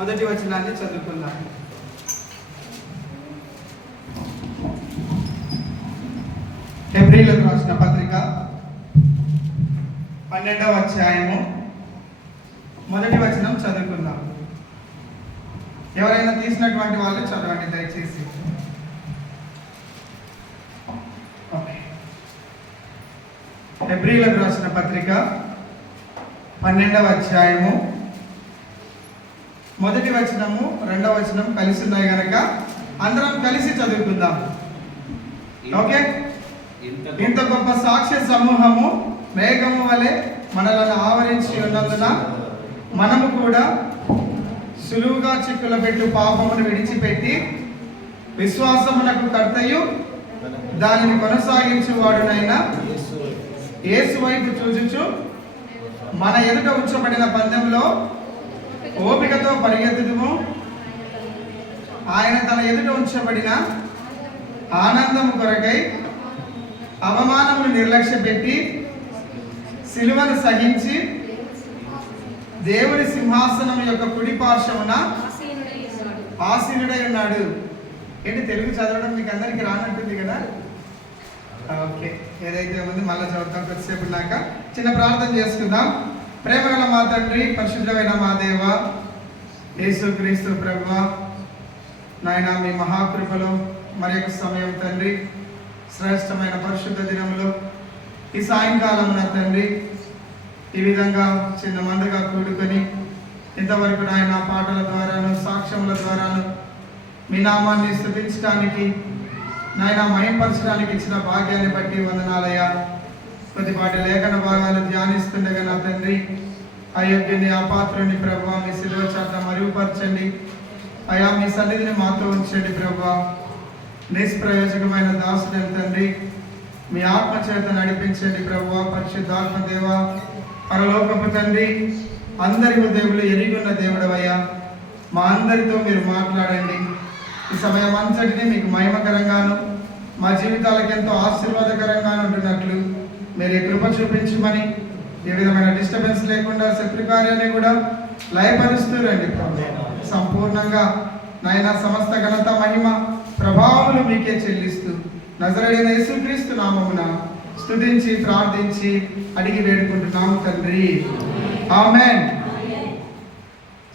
మొదటి వచనాన్ని చదువుకుందాం. హెబ్రీయులకు రాసిన పత్రిక 12వ అధ్యాయము మొదటి వచనం చదువుకుందాం. ఎవరైనా తీసినటువంటి వాళ్ళు చదవండి దయచేసి. హెబ్రీయులకు రాసిన పత్రిక 12వ అధ్యాయము మొదటి వచనము 2వ వచనం కలిసి ఉన్నాయి కనుక అందరం కలిసి చదువుకుందాం. ఓకే. ఇంత గొప్ప సాక్ష్య సమూహము మేఘము వలె మనలను ఆవరించి ఉన్నందున మనము కూడా సులువుగా చిక్కుల పెట్టు పాపమును విడిచిపెట్టి విశ్వాసమునకు కర్తయు దానిని కొనసాగించువాడునైనా యేసు వైపు చూచుచు మన ఎదుట ఉంచబడిన పందెంలో ఓపికతో పరిగెత్తుదుము. ఆయన తన ఎదుట ఉంచబడిన ఆనందము కొరకై అవమానమును నిర్లక్ష్య పెట్టి సిలువను సహించి దేవుని సింహాసనం యొక్క కుడి పార్శ్వమున ఆసీనుడై ఉన్నాడు. ఏంటి తెలుగు చదవడం మీకు అందరికీ రానట్టుంది కదా? ఓకే, ఏదైతే ఉంది మళ్ళీ చదువుతాం కొద్దిసేపు ఉన్నాక. చిన్న ప్రార్థన చేసుకుందాం. ప్రేమగల మా తండ్రి, పరిశుద్ధమైన మా దేవ యేసుక్రీస్తు ప్రభువా, నాయన మీ మహాకృపలో మరి యొక్క సమయం తండ్రి, శ్రేష్టమైన పరిశుద్ధ దినంలో ఈ సాయంకాలం నా తండ్రి ఈ విధంగా చిన్న మందగా కూడుకొని ఇంతవరకు నాయన పాటల ద్వారాను సాక్ష్యముల ద్వారాను మీ నామాన్ని స్తుతించడానికి నాయన మహింపరచడానికి ఇచ్చిన భాగ్యాన్ని బట్టి వందనాలయ్యా. కొద్దిపాటి లేఖన భాగాలు ధ్యానిస్తుండగా నా తండ్రి అయోగ్యుని అపాత్రుని ప్రభువా మీ శిలువ చాట మరుగుపరచండి అయా. మీ సన్నిధిని మాతో ఉంచండి ప్రభువా. నిష్ప్రయోజకమైన దాసుని తండ్రి మీ ఆత్మ చేత నడిపించండి ప్రభువా. పరిశుద్ధాత్మ దేవ, పరలోకపు తండ్రి, అందరి హృదయములు ఎరిగున్న దేవుడవయ్యా, మా అందరితో మీరు మాట్లాడండి. ఈ సమయం అంతటిని మీకు మహిమకరంగాను మా జీవితాలకు ఎంతో ఆశీర్వాదకరంగాను ఉంటున్నట్లు మీరు ఈ కృప చూపించమని, ఏ విధమైన డిస్టర్బెన్స్ లేకుండా శత్రుకార్యాన్ని కూడా లయపరుస్తూ రండి ప్రభు. సంపూర్ణంగా నాయన సమస్త ఘనత మహిమ ప్రభావములు మీకే చెల్లిస్తూ నజరేయుడైన యేసుక్రీస్తు నామమున స్తుతించి ప్రార్థించి అడిగి వేడుకుంటున్నాము తండ్రి, ఆమేన్.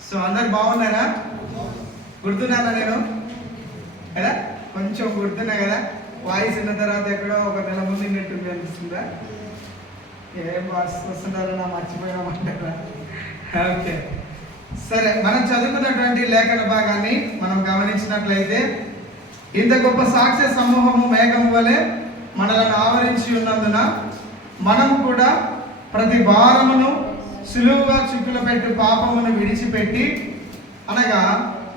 సో అందరు బాగున్నారా? గుర్తున్నానా నేను కదా? కొంచెం గుర్తున్నా కదా? వాయిస్ విన్న తర్వాత ఎక్కడో ఒక నెల ముందు నెట్టుంది అనిపిస్తుందా? ఏం వస్తున్నారో నా మర్చిపోయామంటారా? ఓకే, సరే. మనం చదువుకున్నటువంటి లేఖన భాగాన్ని మనం గమనించినట్లయితే, ఇంత గొప్ప సాక్ష్య సమూహము మేఘం వలె మనలను ఆవరించి ఉన్నందున మనము కూడా ప్రతి భారమును సులువుగా చిక్కుల పెట్టు పాపమును విడిచిపెట్టి, అనగా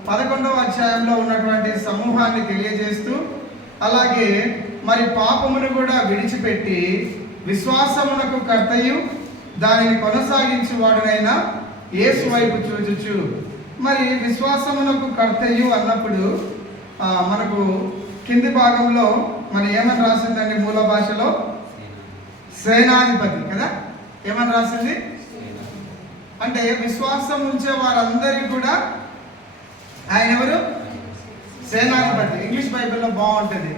11వ అధ్యాయంలో ఉన్నటువంటి సమూహాన్ని తెలియజేస్తూ, అలాగే మరి పాపమును కూడా విడిచిపెట్టి విశ్వాసమునకు కర్తయు దానిని కొనసాగించువాడునైనా యేసు వైపు చూచుచు. మరి విశ్వాసమునకు కర్తయు అన్నప్పుడు మనకు కింది భాగంలో మరి ఏమని రాసిందండి? మూల భాషలో సేనాధిపతి కదా. ఏమని రాసింది అంటే విశ్వాసం ఉంచే వారందరికీ కూడా ఆయన ఎవరు? సేనాధిపతి. ఇంగ్లీష్ బైబిల్లో బాగుంటుంది,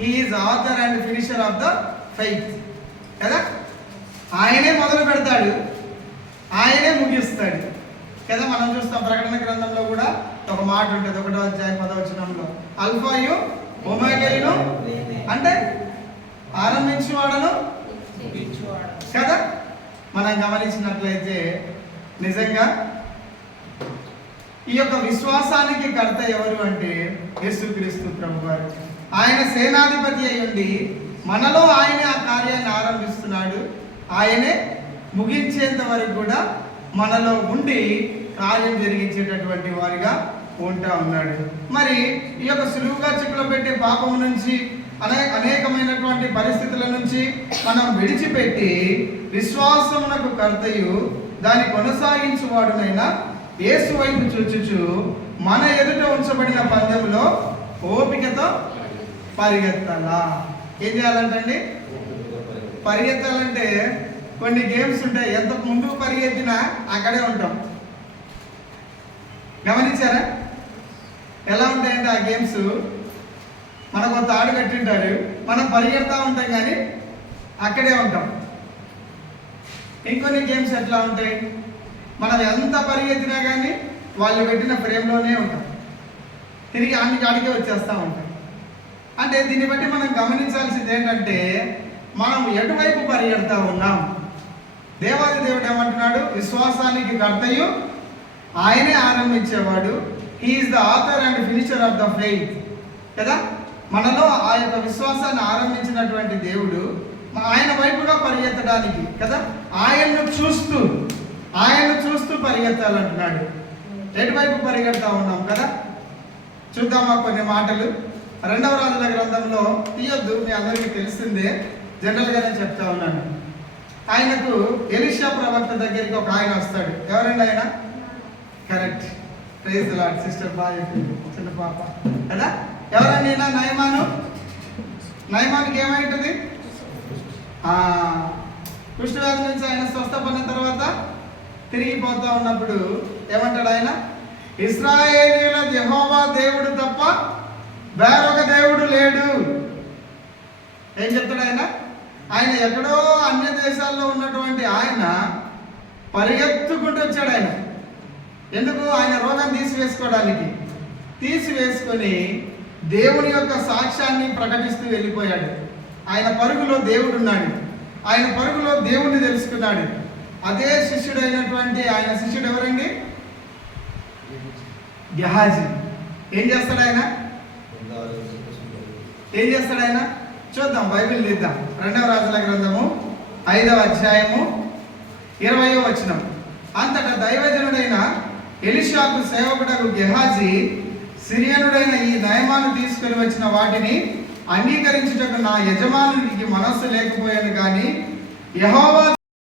he is author and finisher of the faith కదా. ఆయనే మొదలు పెడతాడు, ఆయనే ముగిస్తాడు కదా. మనం చూస్తాం ప్రకటన గ్రంథంలో కూడా ఒక మాట ఉంటుంది, 1వ అధ్యాయం 10వ వచనంలో, అల్ఫాయు ఒమేగాను అంటే ఆరంభించువాడను కదా. మనం గమనించినట్లయితే నిజంగా ఈ యొక్క విశ్వాసానికి కర్త ఎవరు అంటే యేసుక్రీస్తు ప్రభువారు. ఆయన సేనాధిపతి అయి ఉండి మనలో ఆయనే ఆ కార్యాన్ని ఆరంభిస్తున్నాడు, ఆయనే ముగించేంత వరకు కూడా మనలో ఉండి కార్యం జరిగించేటటువంటి వారిగా ఉంటా ఉన్నాడు. మరి ఈ యొక్క సులువుగా చిక్కులో పెట్టే పాపము నుంచి అనేకమైనటువంటి పరిస్థితుల నుంచి మనం విడిచిపెట్టి విశ్వాసమునకు కర్తయు దాన్ని కొనసాగించువాడునైనా యేసు వైపు చూచుచు మన ఎదుట ఉంచబడిన పందెంలో ఓపికతో పరిగెత్తాలా. ఏం చేయాలంటండి? పరిగెత్తాలంటే కొన్ని గేమ్స్ ఉంటాయి, ఎంత ముందుకు పరిగెత్తినా అక్కడే ఉంటాం గమనించారా? ఎలా ఉంటాయంటే ఆ గేమ్స్, మనకు ఒక తాడు కట్టింటారు, మనం పరిగెడతా ఉంటాం కానీ అక్కడే ఉంటాం. ఇంకొన్ని గేమ్స్ ఎట్లా ఉంటాయి, మనం ఎంత పరిగెత్తినా కానీ వాళ్ళు పెట్టిన ఫ్రేమ్లోనే ఉంటాం, తిరిగి ఆడికే వచ్చేస్తూ ఉంటాం. అంటే దీన్ని బట్టి మనం గమనించాల్సింది ఏంటంటే మనం ఎటువైపు పరిగెడతా ఉన్నాం. దేవాది దేవుడు ఏమంటున్నాడు? విశ్వాసానికి కర్తయు ఆయనే ఆరంభించేవాడు, he is the author and finisher of the faith కదా. మనలో ఆ యొక్క విశ్వాసాన్ని ఆరంభించినటువంటి దేవుడు ఆయన వైపుగా పరిగెత్తడానికి కదా, ఆయన్ను చూస్తూ పరిగెత్తాలంటున్నాడు. ఎటువైపు పరిగెడతా ఉన్నాం కదా. చూద్దామా కొన్ని మాటలు. 2వ రాజుల గ్రంథంలో తీయొద్దు, మీ అందరికీ తెలిసిందే, జనరల్గానే చెప్తా ఉన్నాను. ఆయనకు ఎలీషా ప్రవక్త దగ్గరికి ఒక ఆయన వస్తాడు. ఎవరండి ఆయన? Correct, praise the Lord. Sister బాగా చెప్పింది, చిన్న పాప కదా. ఎవరండి ఈయన? నయమానికి ఏమైంటుంది? కుష్ఠవ్యాధి నుంచి ఆయన స్వస్థపడిన తర్వాత తిరిగిపోతా ఉన్నప్పుడు ఏమంటాడు ఆయన? ఇశ్రాయేలీయుల యెహోవా దేవుడు తప్ప వేరొక దేవుడు లేడు. ఏం చెప్తాడు ఆయన? ఆయన ఎక్కడో అన్య దేశాల్లో ఉన్నటువంటి ఆయన పరిగెత్తుకుంటూ వచ్చాడు. ఆయన ఎందుకు? ఆయన రోగాన్ని తీసివేసుకొని దేవుని యొక్క సాక్ష్యాన్ని ప్రకటిస్తూ వెళ్ళిపోయాడు. ఆయన పరుగులో దేవుడు ఉన్నాడు, ఆయన పరుగులో దేవుణ్ణి తెలుసుకున్నాడు. అదే శిష్యుడైనటువంటి ఆయన శిష్యుడు ఎవరండి? గెహాజీ. ఏం చేస్తాడు ఆయన? చూద్దాం, బైబిల్ తీద్దాం. 2వ రాజుల గ్రంథము 5వ అధ్యాయము 20వ వచనం. అంతటా దైవజనుడైన ఎలీషాకు సేవకుడకు గెహాజీ సిరియనుడైన ఈ నయమాను తీసుకుని వచ్చిన వాటిని అంగీకరించుటకు నా యజమానునికి మనస్సు లేకపోయాను కానీ యెహోవా